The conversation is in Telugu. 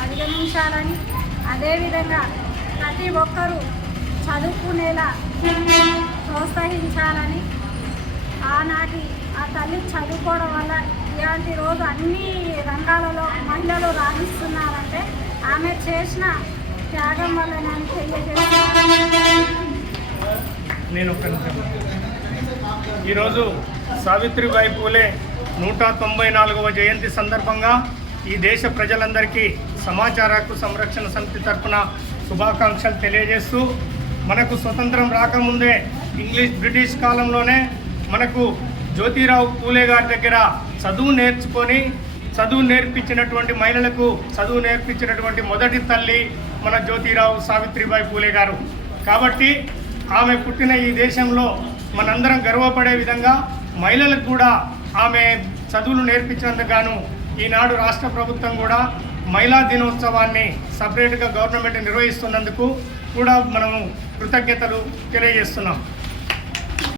అధిగమించాలని, అదేవిధంగా ప్రతి ఒక్కరూ చదువుకునేలా ప్రోత్సహించాలని, ఆనాటి ఆ తల్లి చదువుకోవడం వల్ల ఇలాంటి రోజు అన్ని రంగాలలో మహిళలు రాణిస్తున్నారంటే ఆమె చేసిన త్యాగం వల్ల నేను నేను ఈరోజు సావిత్రిబాయి పూలే 194వ జయంతి సందర్భంగా ఈ దేశ ప్రజలందరికీ సమాచార హక్కు సంరక్షణ సమితి తరఫున శుభాకాంక్షలు తెలియజేస్తూ, మనకు స్వతంత్రం రాకముందే బ్రిటిష్ కాలంలోనే మనకు జ్యోతిరావు పూలే గారి దగ్గర చదువు నేర్పించినటువంటి మహిళలకు చదువు నేర్పించినటువంటి మొదటి తల్లి మన జ్యోతిరావు సావిత్రిబాయి పూలే గారు. కాబట్టి ఆమె పుట్టిన ఈ దేశంలో మనందరం గర్వపడే విధంగా మహిళలకు కూడా ఆమె చదువులు నేర్పించినందుకు గాను ఈనాడు రాష్ట్ర ప్రభుత్వం కూడా మహిళా దినోత్సవాన్ని సపరేట్గా గవర్నమెంట్ నిర్వహిస్తున్నందుకు కూడా మనము కృతజ్ఞతలు తెలియజేస్తున్నాం.